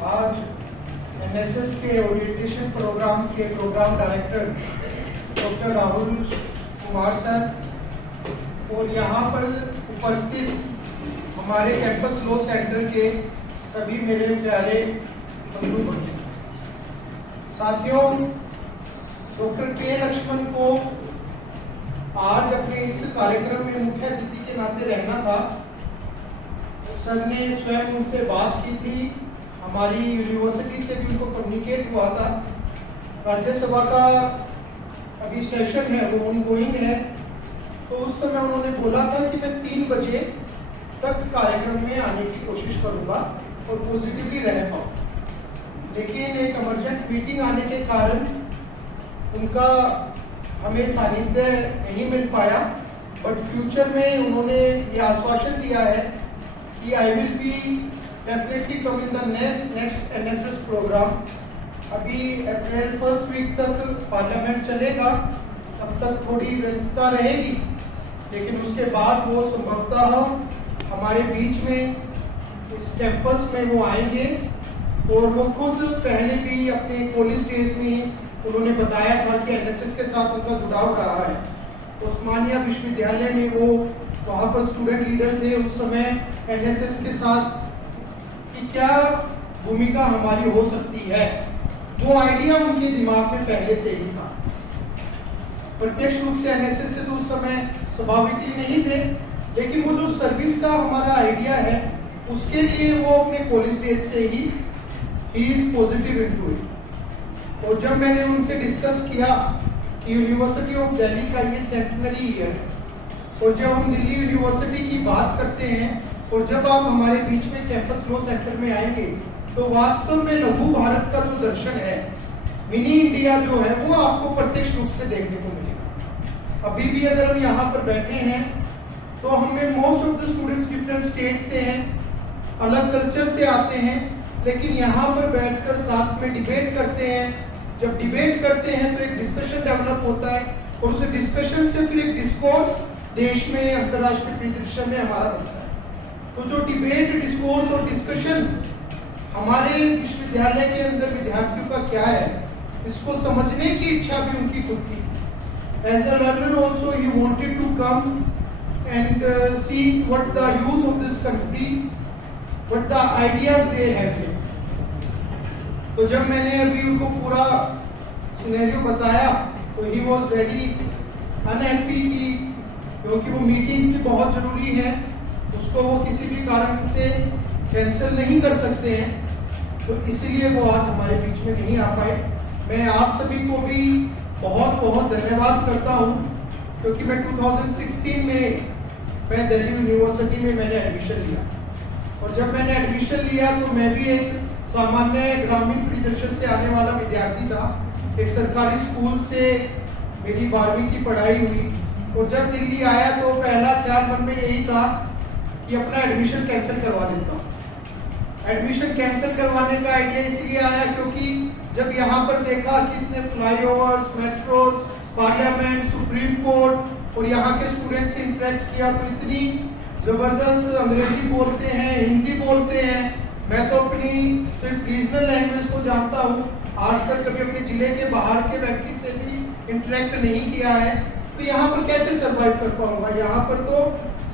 आज एनएसएस के orientation program के program director doctor Rahul Kumar sir और यहाँ पर उपस्थित हमारे कैंपस लॉ सेंटर के सभी मेरे प्यारे बंधु भगिनी, साथियों, डॉक्टर के लक्ष्मण को आज अपने इस कार्यक्रम में मुख्य अतिथि के नाते रहना था। सर ने स्वयं उनसे बात की थी, हमारी यूनिवर्सिटी से भी उनको कम्युनिकेट हुआ था। राज्यसभा का अभी सेशन है, वो ऑनगोइंग है, तो उस समय उन्होंने बोला था कि मैं 3 बजे तक कार्यक्रम में आने की कोशिश करूंगा और पॉजिटिवली रह पाऊँ, लेकिन एक अर्जेंट मीटिंग आने के कारण उनका हमें सानिध्य नहीं मिल पाया। बट फ्यूचर में उन्होंने ये आश्वासन दिया है कि I will be definitely come in the next NSS program. अभी अप्रैल फर्स्ट वीक तक पार्लियामेंट चलेगा, तब तक थोड़ी व्यस्तता रहेगी, लेकिन उसके बाद वो संभवतः हमारे बीच में इस कैंपस में वो आएंगे। और वो खुद पहले भी अपने कॉलेज डेज में उन्होंने बताया था कि एनएसएस के साथ उनका जुड़ाव रहा है। उस्मानिया विश्वविद्यालय में वो वहाँ पर स्टूडेंट लीडर थे। उस समय एनएसएस के साथ कि क्या भूमिका हमारी हो सकती है, वो आइडिया उनके दिमाग में पहले से ही था। प्रत्यक्ष रूप से एनएसएस से तो उस समय स्वाभाविक ही नहीं थे, लेकिन वो जो सर्विस का हमारा आइडिया है, उसके लिए वो अपने कॉलेज डेज से he is positive into it. और जब मैंने उनसे डिस्कस किया कि यूनिवर्सिटी ऑफ दिल्ली का ये सेंटेनरी ईयर है, और जब हम दिल्ली यूनिवर्सिटी की बात करते हैं और जब आप हमारे बीच में कैंपस लॉ सेंटर में आएंगे, तो वास्तव में लघु भारत का जो दर्शन है, मिनी इंडिया जो है, वो आपको प्रत्यक्ष रूप से देखने को मिलेगा। अभी भी अगर हम यहाँ पर बैठे हैं तो हमें most of the students different state से हैं, अलग कल्चर से आते हैं, लेकिन यहाँ पर बैठकर साथ में डिबेट करते हैं। जब डिबेट करते हैं तो एक डिस्कशन डेवलप होता है, और उस डिस्कशन से फिर एक डिस्कोर्स देश में, अंतर्राष्ट्रीय परिदृश्य में हमारा बनता है। तो जो डिबेट, डिस्कोर्स और डिस्कशन हमारे विश्वविद्यालय के अंदर विद्यार्थियों का क्या है, इसको समझने की इच्छा भी उनकी खुद की थी। As a learner also he wanted to come and see what the youth of this country, what the ideas they have. तो जब मैंने अभी उनको पूरा सिनेरियो बताया तो ही वॉज वेरी अनहैप्पी की, क्योंकि वो मीटिंग्स भी बहुत जरूरी है, उसको वो किसी भी कारण से कैंसिल नहीं कर सकते हैं, तो इसीलिए वो आज हमारे बीच में नहीं आ पाए। मैं आप सभी को भी बहुत बहुत धन्यवाद करता हूँ, क्योंकि मैं 2016 में मैं दिल्ली यूनिवर्सिटी में मैंने एडमिशन लिया, और जब मैंने एडमिशन लिया तो मैं भी एक सामान्य ग्रामीण परिदृश्य से आने वाला विद्यार्थी था। एक सरकारी स्कूल से मेरी 12वीं की पढ़ाई हुई, और जब दिल्ली आया तो पहला ख्याल मन में यही था कि अपना एडमिशन कैंसिल करवा देता हूँ। एडमिशन कैंसिल करवाने का आइडिया इसलिए आया क्योंकि जब यहाँ पर देखा कि इतने flyovers, metros, parliament, supreme court और यहाँ के स्टूडेंट्स से इंटरेक्ट किया, तो इतनी जबरदस्त अंग्रेजी बोलते हैं, हिंदी बोलते हैं। मैं तो अपनी सिर्फ रीजनल लैंग्वेज को जानता हूँ, आज तक कभी अपने जिले के बाहर के व्यक्ति से भी इंटरेक्ट नहीं किया है, तो यहाँ पर कैसे सरवाइव कर पाऊंगा? यहाँ पर तो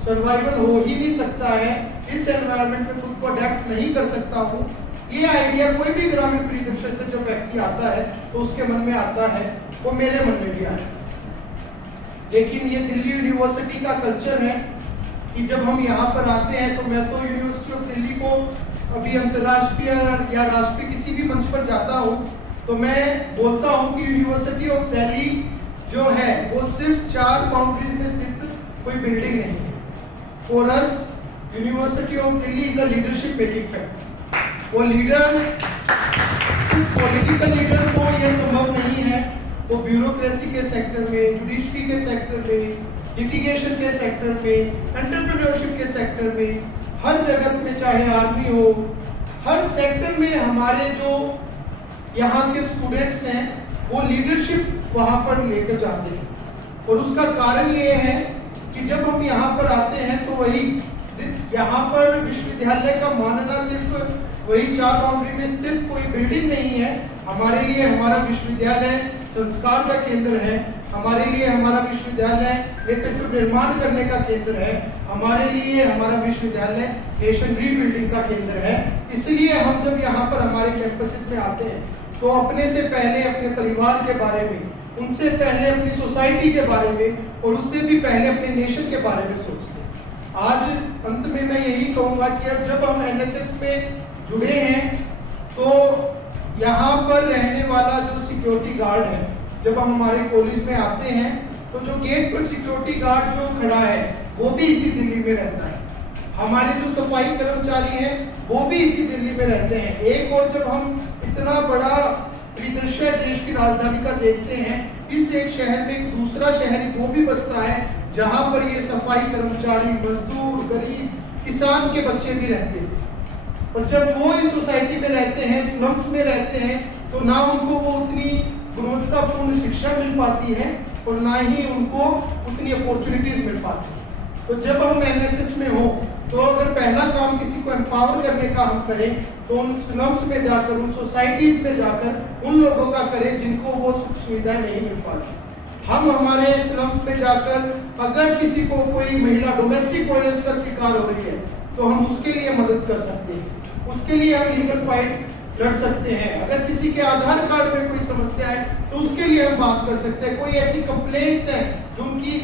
सर्वाइवल हो ही नहीं सकता है, इस एनवायरनमेंट में खुद को अडेप्ट नहीं कर सकता हूँ। ये आइडिया कोई भी ग्रामीण परिदृश्य से जो व्यक्ति आता है तो उसके मन में आता है, वो मेरे मन में भी आया। लेकिन ये दिल्ली यूनिवर्सिटी का कल्चर है कि जब हम यहाँ पर आते हैं, तो मैं तो यूनिवर्सिटी ऑफ दिल्ली को अभी अंतर्राष्ट्रीय या राष्ट्रीय किसी भी मंच पर जाता हूँ तो मैं बोलता हूँ कि यूनिवर्सिटी ऑफ दिल्ली जो है वो सिर्फ 4 बाउंड्रीज में स्थित कोई बिल्डिंग नहीं है। For us university of Delhi is a leadership making factor. वो लीडर्स सिर्फ पॉलिटिकल लीडर्स हो ये संभव नहीं है, वो ब्यूरोक्रेसी के सेक्टर में, जुडिशरी के सेक्टर में, लिटिगेशन के सेक्टर में, एंटरप्रेन्योरशिप के सेक्टर में, हर जगत में, चाहे आर्मी हो, हर सेक्टर में हमारे जो यहाँ के स्टूडेंट्स हैं वो लीडरशिप वहाँ पर लेकर जाते हैं। और उसका कारण ये है कि जब हम यहाँ पर आते हैं तो वही यहाँ पर विश्वविद्यालय का मानना सिर्फ वही 4 बाउंड्री में स्थित कोई बिल्डिंग नहीं है। हमारे लिए हमारा विश्वविद्यालय संस्कार का केंद्र है, हमारे लिए हमारा विश्वविद्यालय नेतृत्व निर्माण करने का केंद्र है, हमारे लिए हमारा विश्वविद्यालय नेशन रीबिल्डिंग का केंद्र है। इसलिए हम जब यहाँ पर हमारे कैंपसेस में आते हैं तो अपने से पहले अपने परिवार के बारे में, उनसे पहले अपनी सोसाइटी के बारे में और उससे भी पहले अपने नेशन के बारे में सोचते हैं। आज अंत में मैं यही कहूंगा कि अब जब हम एनएसएस में जुड़े हैं तो यहाँ पर रहने वाला जो सिक्योरिटी गार्ड है, जब हम हमारे कॉलेज में आते हैं तो जो गेट पर सिक्योरिटी गार्ड जो खड़ा है वो भी इसी दिल्ली में रहता है। हमारे जो सफाई कर्मचारी हैं वो भी इसी दिल्ली में रहते हैं। एक और जब हम इतना बड़ा परिदृश्य देश की राजधानी का देखते हैं, इस एक शहर में एक दूसरा शहर वो भी बसता है जहां पर ये सफाई कर्मचारी, मजदूर, गरीब, किसान के बच्चे भी रहते हैं। और जब वो इस सोसाइटी में रहते हैं, स्लम्स में रहते हैं, तो ना उनको वो उतनी गुणवत्तापूर्ण शिक्षा मिल पाती है और ना ही उनको उतनी अपॉर्चुनिटीज मिल पाती है। तो जब हम एनएसएस में हो तो अगर पहला काम किसी को एम्पावर करने का हम करें तो उन स्लम्स में जाकर, उन सोसाइटीज में जाकर उन लोगों का करें जिनको वो सुख सुविधाएं नहीं मिल पाती। हम हमारे स्लम्स में जाकर अगर किसी को कोई महिला डोमेस्टिक वायलेंस का शिकार हो रही है तो हम उसके लिए मदद कर सकते हैं, उसके लिए हम लीगल फाइट लड़ सकते हैं। अगर किसी के आधार कार्ड में कोई समस्या है तो उसके लिए हम बात कर सकते हैं। कोई ऐसी कंप्लेंट्स है जो उनकी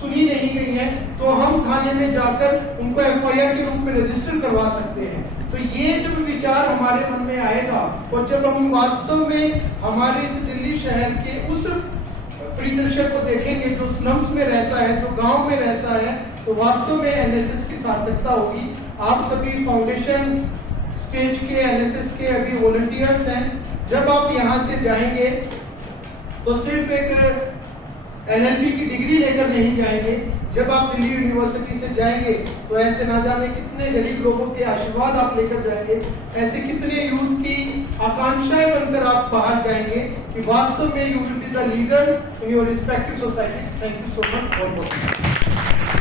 सुनी नहीं गई है तो हम थाने में जाकर उनको एफआईआर के रूप में रजिस्टर करवा सकते हैं। तो ये जब विचार हमारे मन में आएगा और जब हम वास्तव में हमारे इस दिल्ली शहर के उस परिदृश्य को देखेंगे जो स्लम्स में रहता है, जो गांव में रहता है, तो वास्तव में एनएसएस की सार्थकता होगी। आप सभी फाउंडेशन स्टेज के एनएसएस के अभी वॉलंटियर्स हैं। जब आप यहाँ से जाएंगे तो सिर्फ एक एलएलबी की डिग्री लेकर नहीं जाएंगे। जब आप दिल्ली यूनिवर्सिटी से जाएंगे तो ऐसे ना जाने कितने गरीब लोगों के आशीर्वाद आप लेकर जाएंगे, ऐसे कितने यूथ की आकांक्षाएं बनकर आप बाहर जाएंगे कि वास्तव में you will be the leader in your respective society. Thank you so much. बहुत बहुत